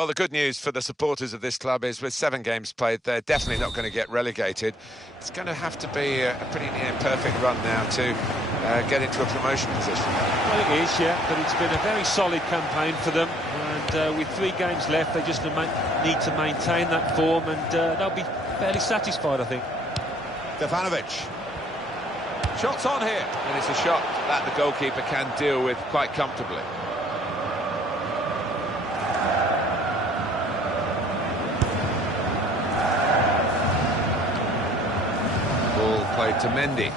Well, the good news for the supporters of this club is with 7 games played, they're definitely not going to get relegated. It's going to have to be a pretty near perfect run now to get into a promotion position. Well, it is, yeah, but it's been a very solid campaign for them. And with 3 games left, they just need to maintain that form, and they'll be fairly satisfied, I think. Stefanovic. Shots on here. And it's a shot that the goalkeeper can deal with quite comfortably. Ball played to Mendy.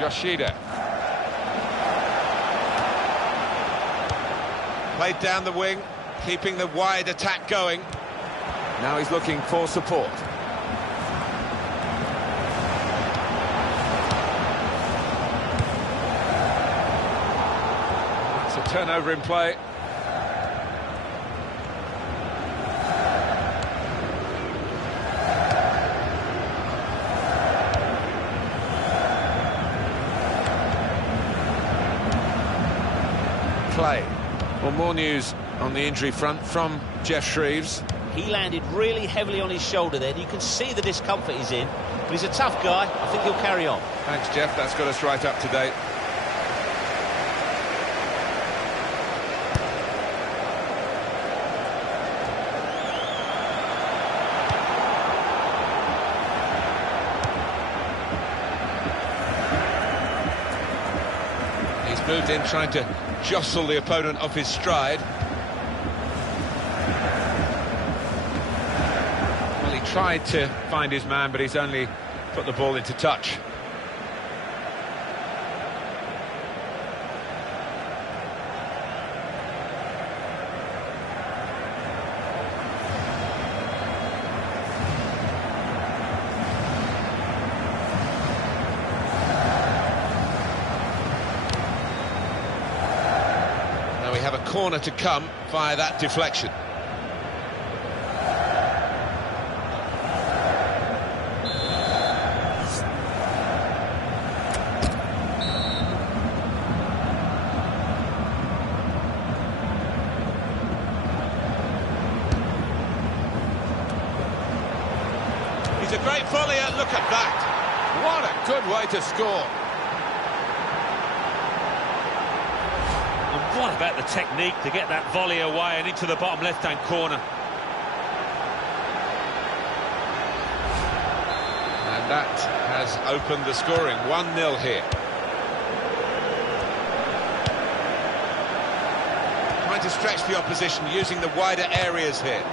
Yoshida. Played down the wing, keeping the wide attack going. Now he's looking for support. It's a turnover in play. Play. Well, more news on the injury front from Jeff Shreves. He landed really heavily on his shoulder there. You can see the discomfort he's in, but he's a tough guy. I think he'll carry on. Thanks, Jeff. That's got us right up to date. He's moved in, trying to jostle the opponent off his stride. Tried to find his man, but he's only put the ball into touch. Now we have a corner to come via that deflection. He's a great volleyer, look at that. What a good way to score. And what about the technique to get that volley away and into the bottom left-hand corner? And that has opened the scoring, 1-0 here. Trying to stretch the opposition, using the wider areas here.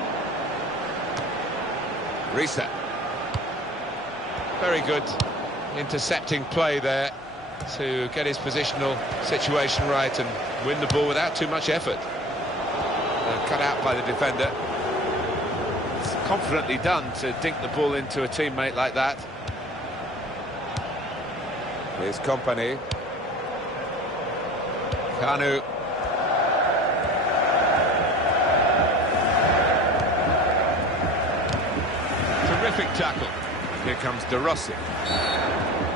Reset. Very good intercepting play there to get his positional situation right and win the ball without too much effort. Cut out by the defender. It's confidently done to dink the ball into a teammate like that. Here's Company. Kanu. Terrific tackle. Here comes De Rossi.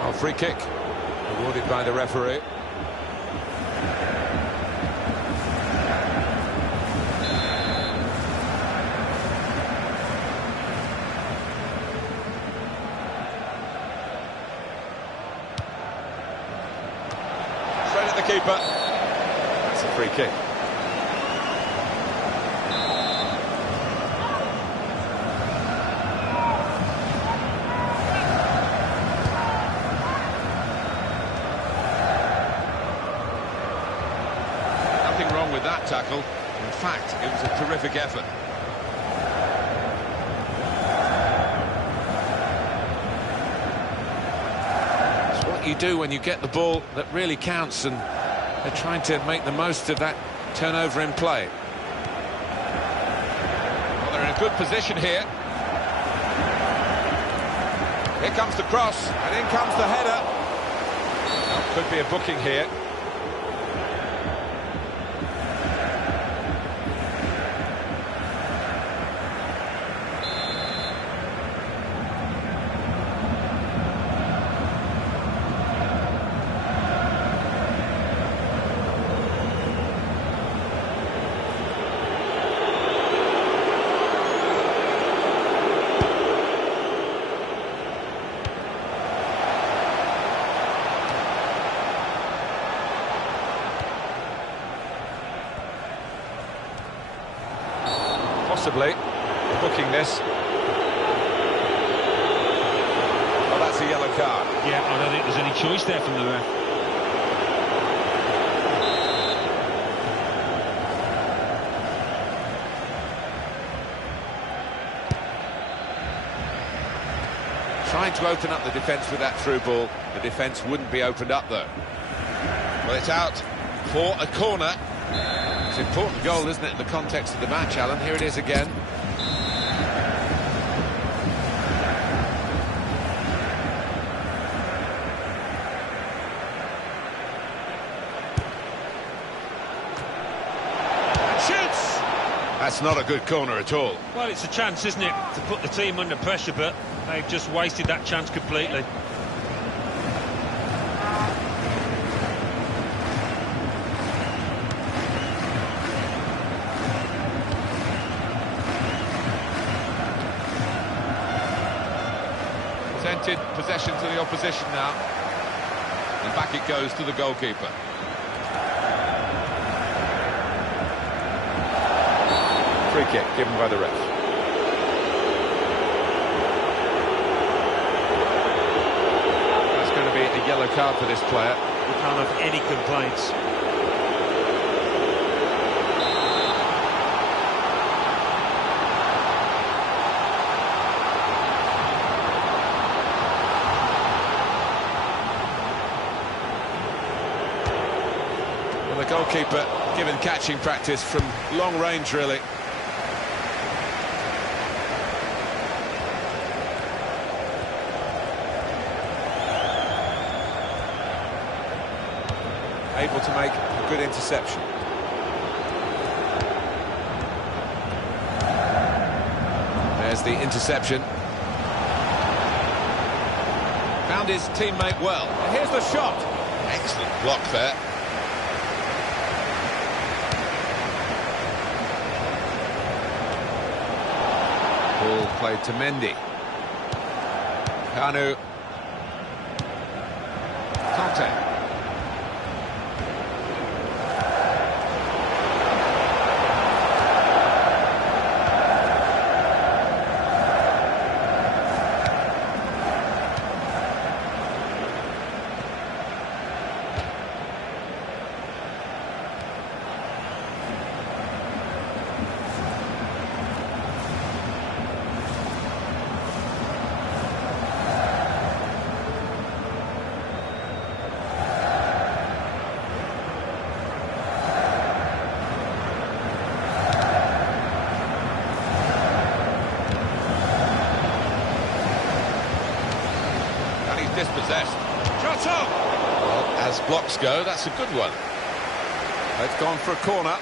Oh, free kick awarded by the referee. Straight at the keeper. That's a free kick. Wrong with that tackle. In fact, it was a terrific effort. It's what you do when you get the ball that really counts, and they're trying to make the most of that turnover in play. Well, they're in a good position here. Here comes the cross, and in comes the header. Well, could be a booking here. possibly booking this. Well, that's a yellow card. Yeah, I don't think there's any choice there from the ref. Trying to open up the defence with that through ball. The defence wouldn't be opened up, though. Well, it's out for a corner. It's an important goal, isn't it, in the context of the match, Alan? Here it is again. Shoots! That's not a good corner at all. Well, it's a chance, isn't it, to put the team under pressure, but they've just wasted that chance completely. Presented possession to the opposition now. And back it goes to the goalkeeper. Free kick given by the ref. That's going to be a yellow card for this player. We can't have any complaints. And the goalkeeper given catching practice from long range, really. Able to make a good interception. There's the interception. Found his teammate well. And here's the shot. Excellent block there. Ball played to Mendy. Kanu. Conte. Dispossessed. Shot up! Well, as blocks go, that's a good one. It's gone for a corner.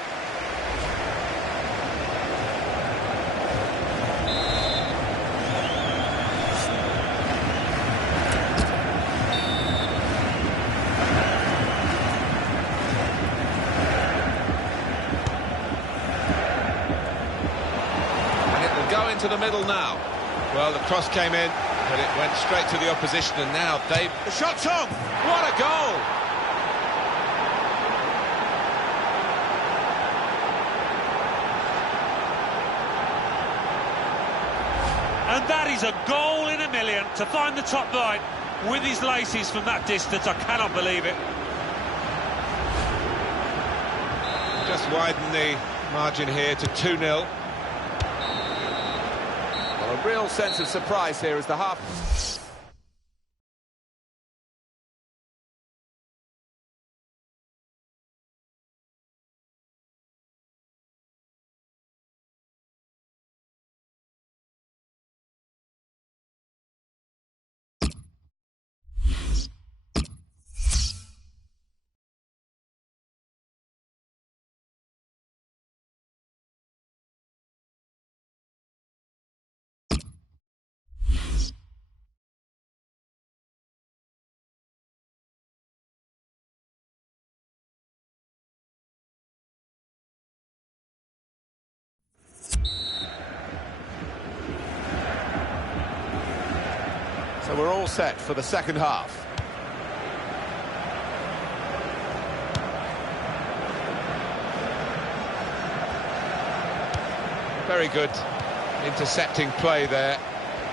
And it will go into the middle now. Well, the cross came in, but it went straight to the opposition, and now they... The shot's on! What a goal! And that is a goal in a million, to find the top right with his laces from that distance. I cannot believe it. Just widen the margin here to 2-0. Well, a real sense of surprise here as the half... So we're all set for the second half. very good intercepting play there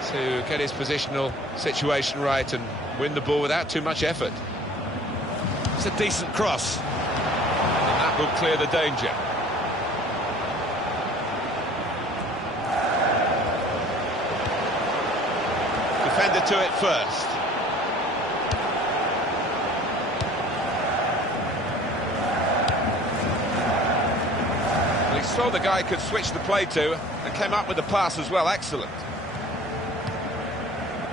to get his positional situation right and win the ball without too much effort. It's a decent cross. And that will clear the danger. Defender to it first. He saw the guy could switch the play to and came up with the pass as well. Excellent.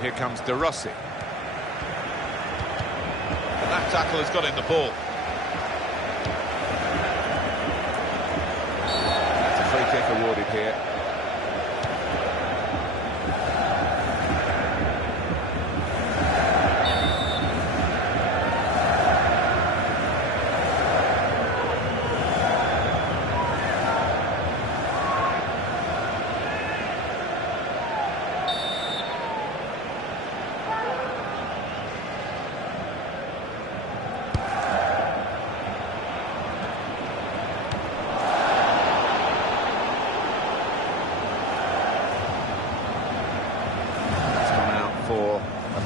Here comes De Rossi. And that tackle has got in the ball. That's a free kick awarded here.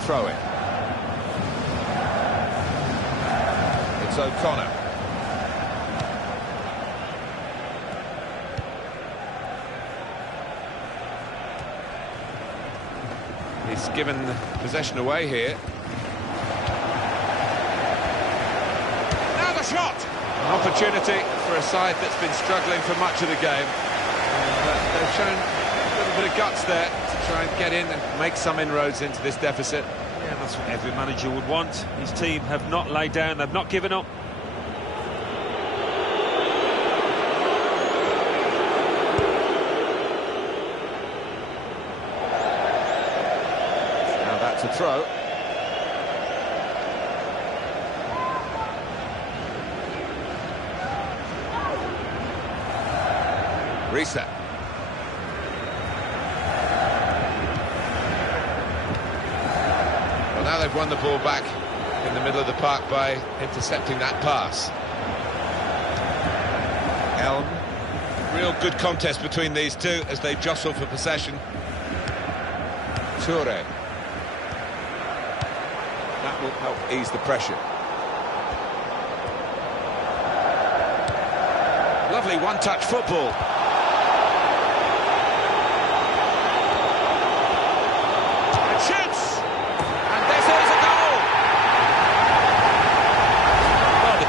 Throw-in. It's O'Connor. He's given possession away here. Now the shot! An opportunity for a side that's been struggling for much of the game. They've shown a little bit of guts there to try and get in and make some inroads into this deficit. Yeah, that's what every manager would want. His team have not laid down, they've not given up. Now that's a throw. Reset. Now they've won the ball back in the middle of the park by intercepting that pass. Elm. Real good contest between these two as they jostle for possession. Toure. That will help ease the pressure. Lovely one-touch football.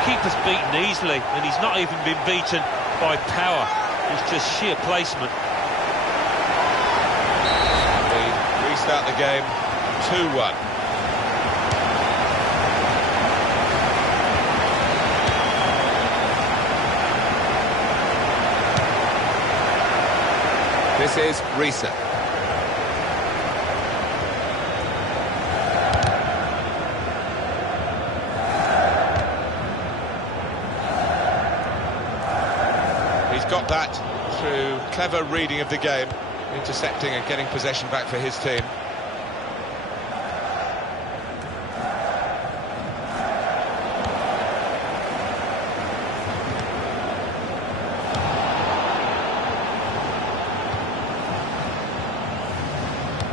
Keeper's beaten easily, and he's not even been beaten by power. It's just sheer placement. We restart the game 2-1. This is reset. He's got that through clever reading of the game, intercepting and getting possession back for his team.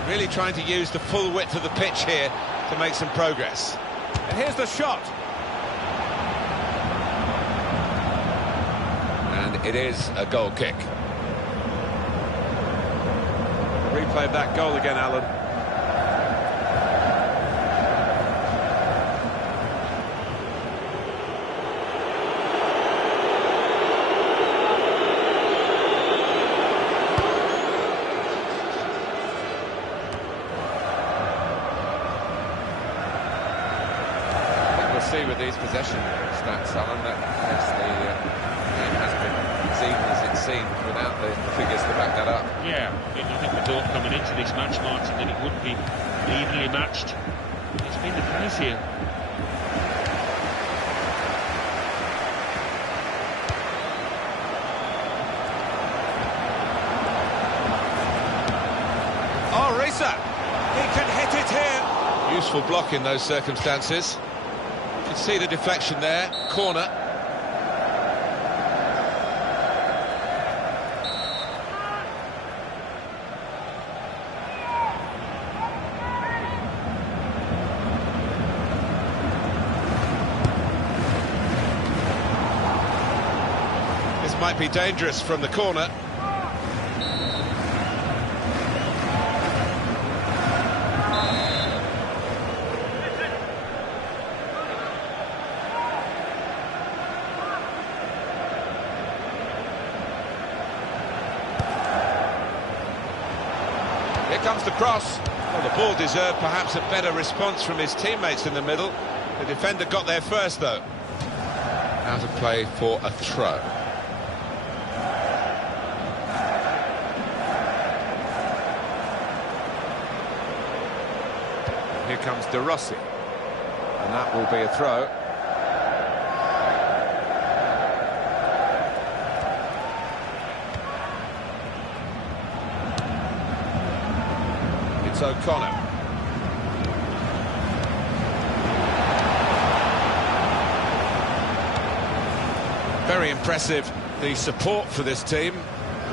Really trying to use the full width of the pitch here to make some progress. And here's the shot. It is a goal kick. Replay of that goal again, Alan. I think we'll see with these possession stats, Alan, that yes, the game has been as even as it seemed without the figures to back that up. Yeah, I think we thought coming into this match, Martin, that it would be evenly matched. It's been the case here. Oh, Risa! He can hit it here! Useful block in those circumstances. You can see the deflection there, corner. might be dangerous from the corner. Here comes the cross. Well, the ball deserved perhaps a better response from his teammates in the middle. The defender got there first, though. Out of play for a throw. Here comes De Rossi. And that will be a throw. It's O'Connor. Very impressive, the support for this team.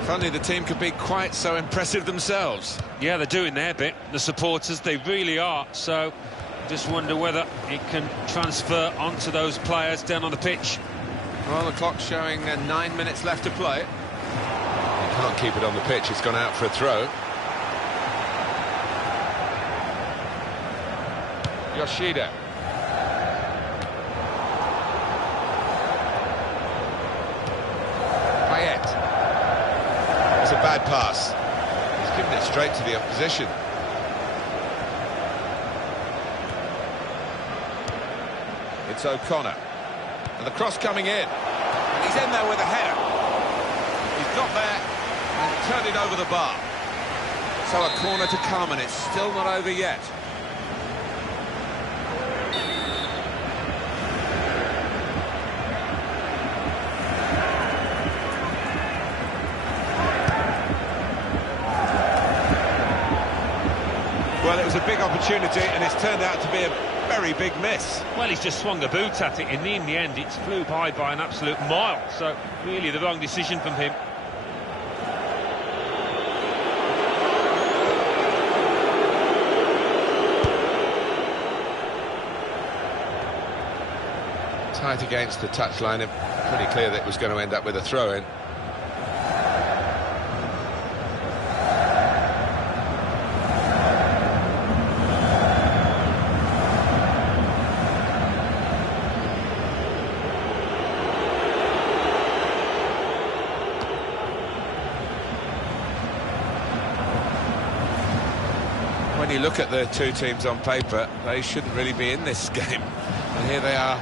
If only the team could be quite so impressive themselves. Yeah, they're doing their bit, the supporters, they really are. So, just wonder whether it can transfer onto those players down on the pitch. Well, the clock's showing 9 minutes left to play. You can't keep it on the pitch, it's gone out for a throw. Yoshida. Payet. It's a bad pass. He's given it straight to the opposition. It's O'Connor. And the cross coming in. And he's in there with a header. He's got there and turned it over the bar. So a corner to come, and it's still not over yet. Well, it was a big opportunity, and it's turned out to be a very big miss. Well, he's just swung a boot at it, and in the end, it flew by an absolute mile. So, really, the wrong decision from him. Tight against the touchline, pretty clear that it was going to end up with a throw-in. When you look at the two teams on paper, they shouldn't really be in this game. And here they are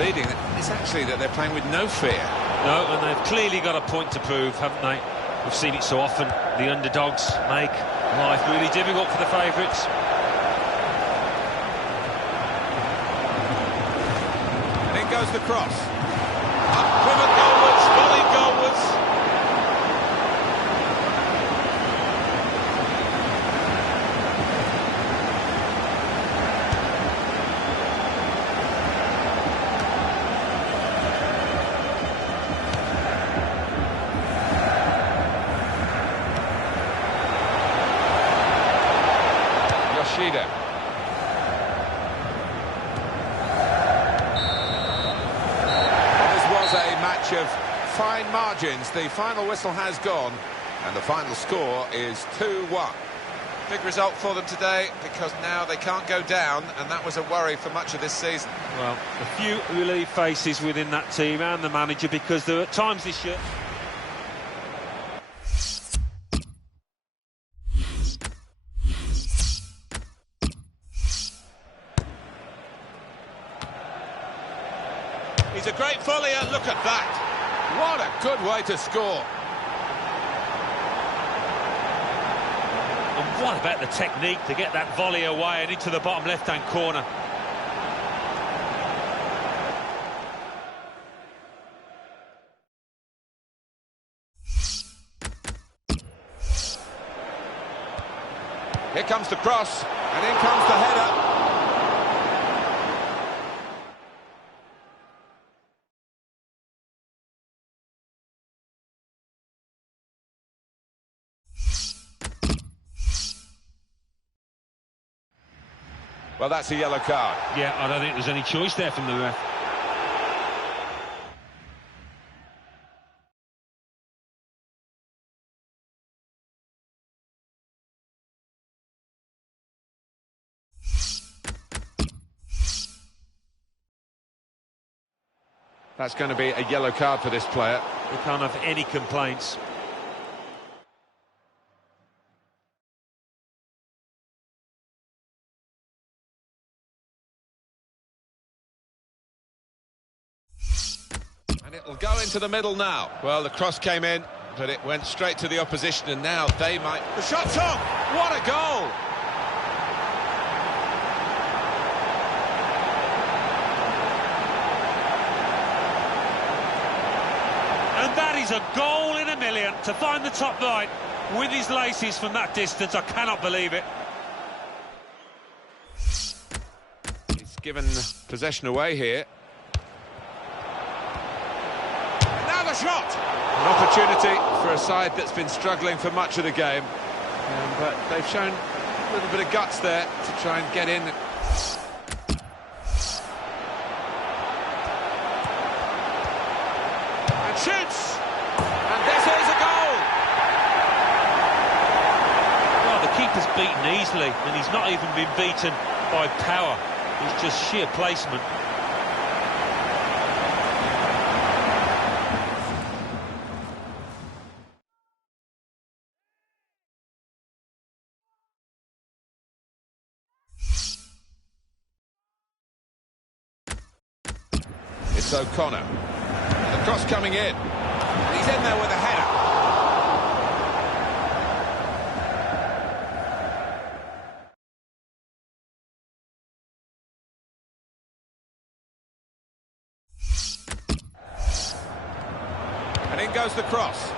leading. It's actually that they're playing with no fear. No, and they've clearly got a point to prove, haven't they? We've seen it so often. The underdogs make life really difficult for the favourites. And in goes the cross. Up with it goalwards, volley goalwards. Yoshida. This was a match of fine margins. The final whistle has gone, and the final score is 2-1. Big result for them today, because now they can't go down, and that was a worry for much of this season. Well, a few relief faces within that team and the manager, because there are times this year... He's a great volleyer, look at that. What a good way to score. And what about the technique to get that volley away and into the bottom left-hand corner? Here comes the cross, and in comes the header. Well, that's a yellow card. Yeah, I don't think there's any choice there from the ref. That's going to be a yellow card for this player. They can't have any complaints. And it'll go into the middle now. Well, the cross came in, but it went straight to the opposition, and now they might... The shot's on! What a goal! And that is a goal in a million. To find the top line with his laces from that distance, I cannot believe it. He's given possession away here. Now the shot! An opportunity for a side that's been struggling for much of the game. But they've shown a little bit of guts there to try and get in. And shoots! And this is a goal! Well, the keeper's beaten easily, and he's not even been beaten by power. It's just sheer placement. It's O'Connor. The cross coming in. And he's in there with a header. And in goes the cross.